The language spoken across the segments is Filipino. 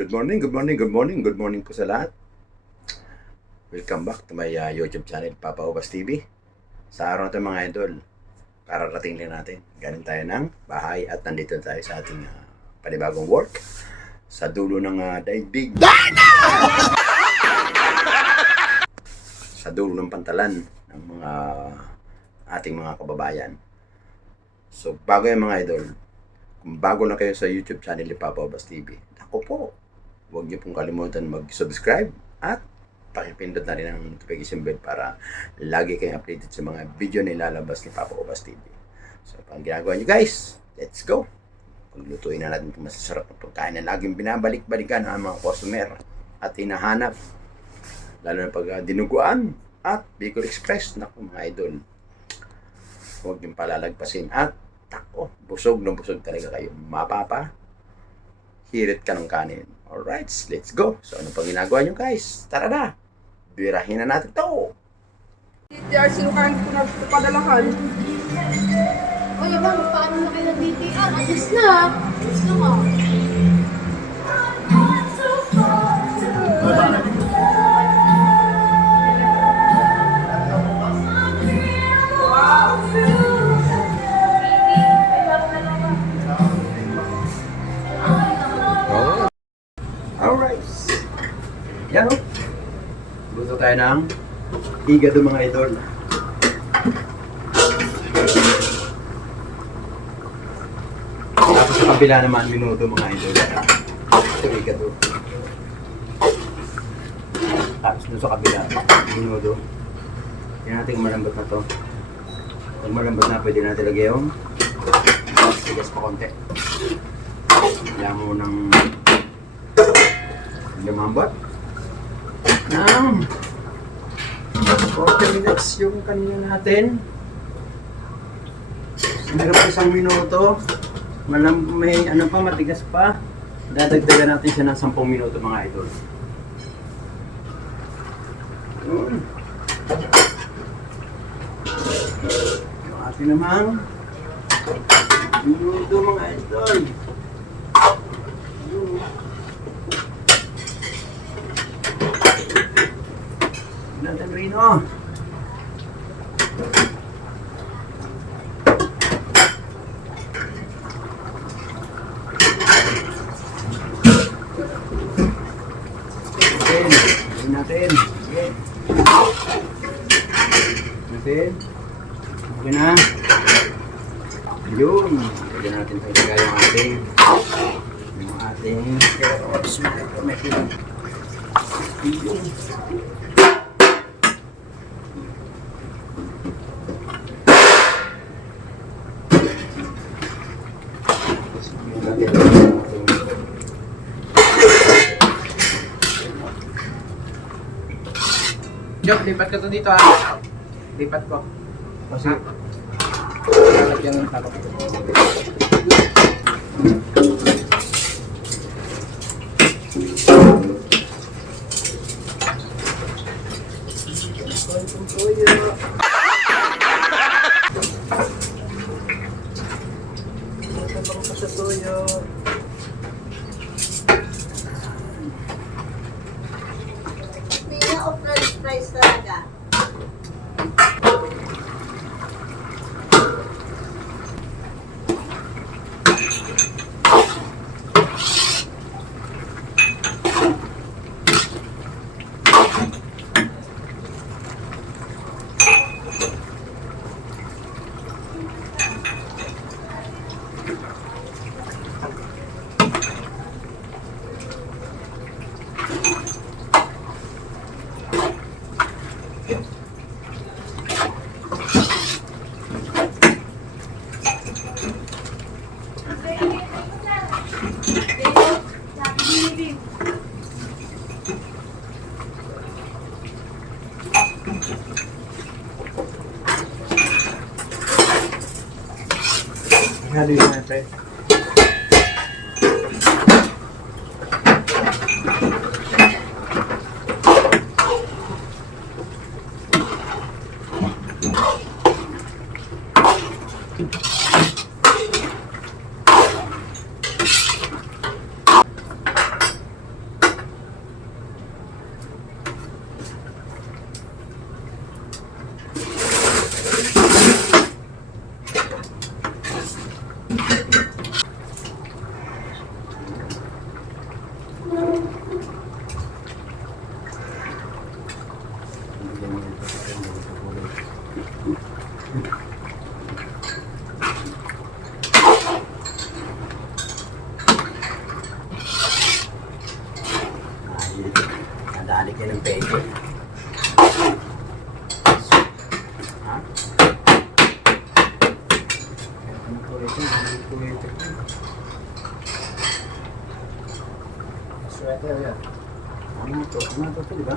Good morning, good morning, good morning, good morning po sa lahat. Welcome back to my YouTube channel, Papa Obas TV. Sa araw na ito mga idol, kararating din natin. Galing tayo ng bahay at nandito tayo sa ating panibagong work sa dulo ng daigdig. Sa dulo ng pantalan ng mga ating mga kababayan. So bago yan mga idol, kung bago na kayo sa YouTube channel ni Papa Obas TV, ako po, huwag niyo pong kalimutan mag-subscribe at pakipindot na rin ang notification bell para lagi kayong updated sa mga video na ilalabas ni Papa Obas TV. So, pang ginagawa niyo guys, let's go! Paglutuin na natin itong masasarap na pagkain na laging binabalik-balikan ang mga customer at hinahanap. Lalo na pag dinuguan at Bicol Express. Naku mga idol, huwag niyong palalagpasin at tako, busog na busog talaga kayo. Mapapa, hirit ka ng kanin. Alright, let's go. So, ano pang ginagawa nyo guys? Tara na! Birahin na natin to! DTR, sinukahan ko na padalahan. O yaman, paano na kayo ng DTR? Alis na! Alis na nga. Alright! Yan o! Luto tayo ng higado mga idol. Tapos sa kabila naman, minuto mga idol. Ito higado. Tapos dun sa kabila, minuto. Yan natin kung malambot na to. Pag malambot na, pwede natin lagay yung sigas pa konti. Kailangan mo ng lumambot ng 40 minutes yung kanina natin. Meron pa isang minuto. May ano pa, matigas pa. Dadagdagan natin siya ng 10 minuto mga idol. Yun. Yung atin namang minuto mga idol. Yun. Natin rino. Natin. Okay. Natin. Okay na. Yun. Pwede natin ilagay yung ating carrots. Yun. Jok, lipat ka to dito ha. Lipat ko. Kasi Lalagyan ng talok. Pina o french fries talaga? Halo yun natin. Adik yan ng peke. Ha? Ano po ito? Ano po ito? Sweater yan. Ano to? Ano to, di ba?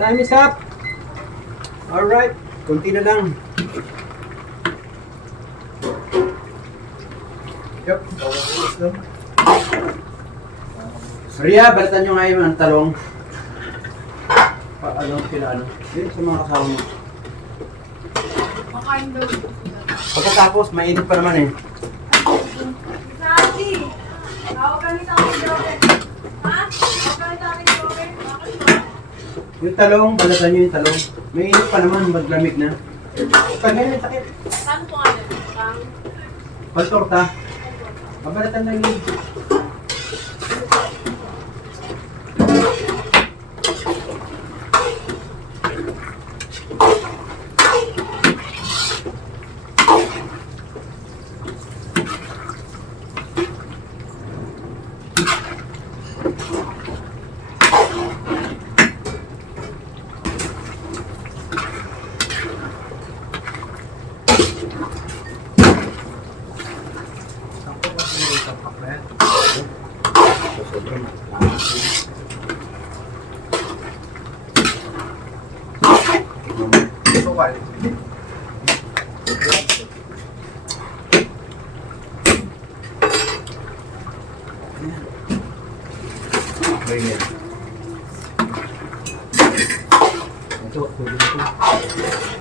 Time is up! Alright, kunti na lang. Yup, Ria, balitan nyo nga yung ang talong. Ano sila, ano? Yun sa mga kasama mo. Makain daw. Pagkatapos, mainit pa naman eh. Sabi! Tawag kami sa akin, Joker. Ha? Tawag kami sa akin, Joker. Bakit ba? Yung talong, balatan nyo yung talong. Mainit pa naman, maglamig na. Pag ganyan, sakit. Saan po ano? Pang... Pagtorta. Mabalatan lang yun. Sobrang sukal. ganyan. Ito, pwede na ito.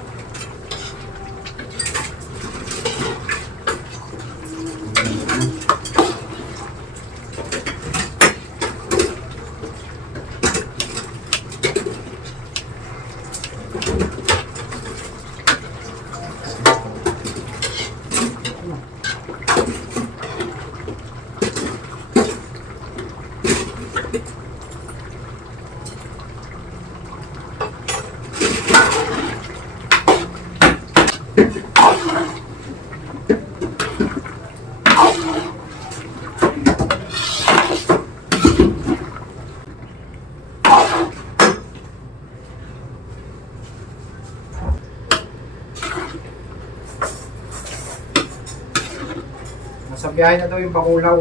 Nasa biyahe na daw yung bakulaw.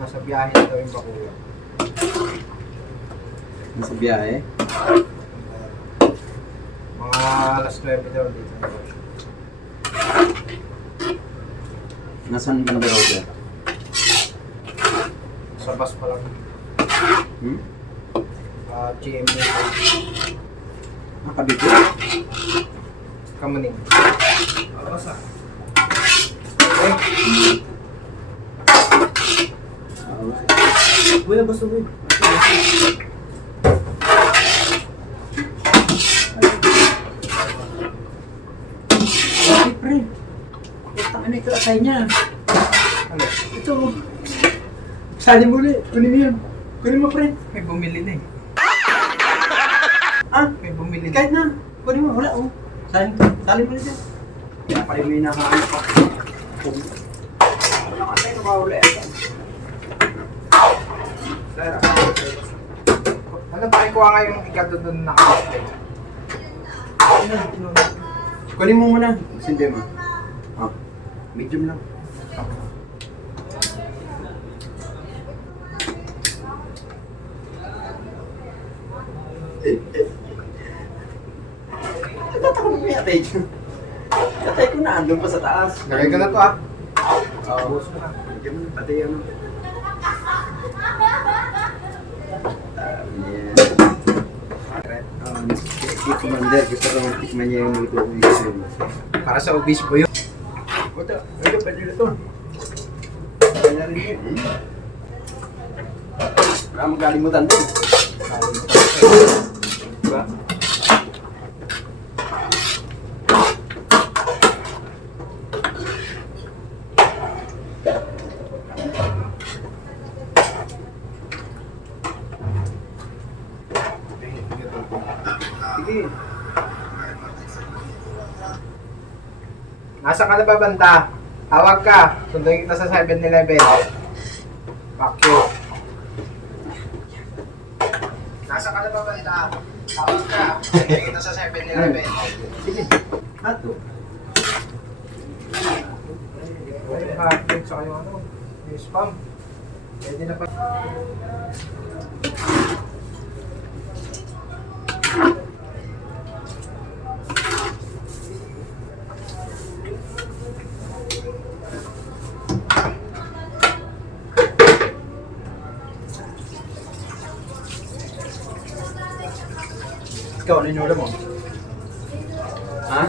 Nasa biyahe na daw yung bakulaw. Nasa biyahe. Mga alas 9 daw dito. Nasaan ka na ba raw dyan? Sa bus pa lang. GMA. Nakabito? Kamaning. Basa. Wala ba suwi? Ay, pre. Putang ina ito atay niya. Ano? Ito. Sali mo ulit. Kunin mo yun. Kunin mo, pre. May bumili na eh. Ah, May bumili na. kahit na. Kunin mo. Wala, oh. Sali mo ulit yan. Kaya pa rin may nakaano pa. Wala ka tayo nakahuli. Sir, ano tayo kuha nga yung ikado doon na naka-display? Kunin mo muna. Sindi mo. Ah, medium lang. Nagtatakot mo yatay dyan. Yatay ko na, andun pa sa taas. Lagay ko na to ah. Oo. Lagyan mo na pati ano. Yan. Si Commander, gusto ko tikman niya yung luto ko yung Para sa obispo yun. Ito, pwede na ito. Kaya rin yun. Wala magkalimutan din. Diba? Sige. Nasa ka na ba, banda? Tawag ka. Sundan kita sa 7-Eleven. Fuck you. Nasa ka na ba, banda? Tawag ka. Sundan kita sa 7-Eleven. Sige. Ato. Ay, hotcake sa kayo ano. Yung spam. Pwede na pa. Ikaw, ano yung ulam mo? Ha?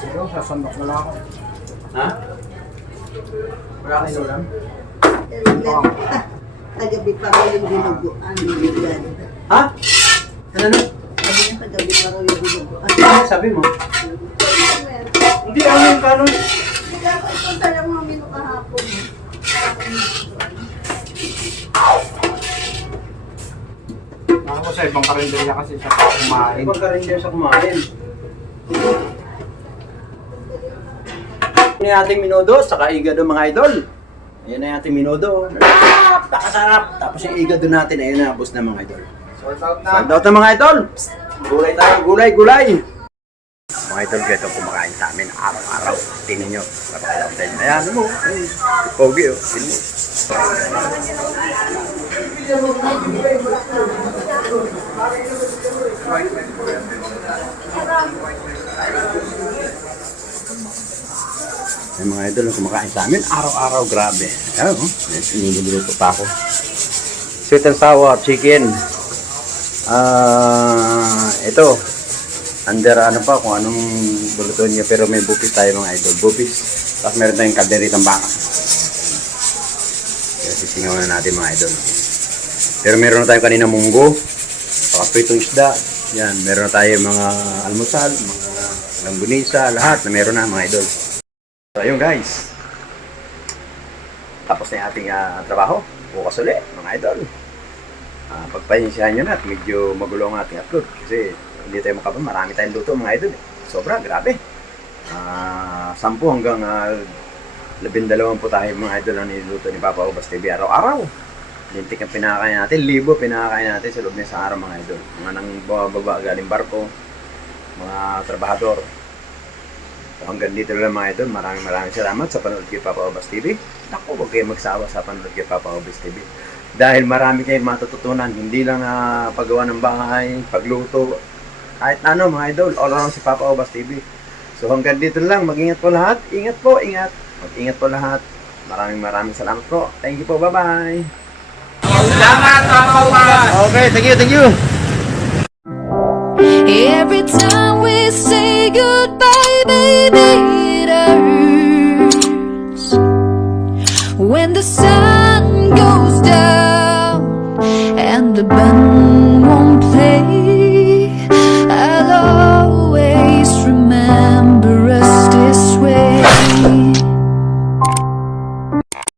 Ito, sasandok na lang ako. Ha? Wala kang ulam? Kagabi pa raw yung dinuguan, bigyan. Ha? Ano na? Sabi niya, kagabi pa raw yung dinuguan. Ano sabi mo? Hindi, ano yung kanon? Kaya ako ito talagang mga menu kahapon. Ako sa ibang karinderya kasi sa kumain. Ibang karinderya sa kumain. Ano yung ating minudo, saka igado mga idol. Ayan na yung ating minudo. Napakasarap! Tapos yung igado natin, ayun na, boss na mga idol. Sold out na. Sold out na mga idol! Gulay tayo, gulay, gulay! Mga idol, ito kumakain sa amin araw-araw. Tingnan nyo, napakailang tayo. Ayan mo, pogi oh, tingnan mo. Yung mga idol kumakain sa amin araw-araw, grabe. Ayan oh, niluluto pa ako. Sweet and sour chicken. Ito. Under ano pa kung anong bulutuin niya, pero may bupis tayo mga idol. Bupis. Tapos meron tayong kalderitang baka. Kaya sisingawan na natin mga idol. Pero meron na tayong kanina munggo. Saka pritong isda. Yan, meron na tayong mga almusal, mga langgunisa, lahat na meron na mga idol. So ayun guys. Tapos na yung ating trabaho. Bukas ulit mga idol. Pagpahinsihan nyo na at medyo magulo ang ating upload. Kasi hindi tayo makapag, marami tayong luto mga idol. Sobra, grabe. 10 hanggang 12 po tayo mga idol ang niluto ni Papa Obas TV araw-araw. Lintik ang pinakain natin, libo pinakain natin sa loob ng isang araw mga idol. Mga nang bumababa galing barko, mga trabahador. So hanggang dito lang mga idol, maraming salamat sa panood kay Papa Obas TV. Naku, huwag kayo magsawa sa panood kay Papa Obas TV. Dahil marami kayong matututunan, hindi lang paggawa ng bahay, pagluto, kahit ano mga idol, all around si Papa Obas TV. So hanggang dito lang, mag-ingat po lahat. Ingat po, ingat. Mag-ingat po lahat. Maraming salamat po. Thank you po, bye-bye. Salamat, Papa Obas! Okay, thank you. Every time we say goodbye, baby.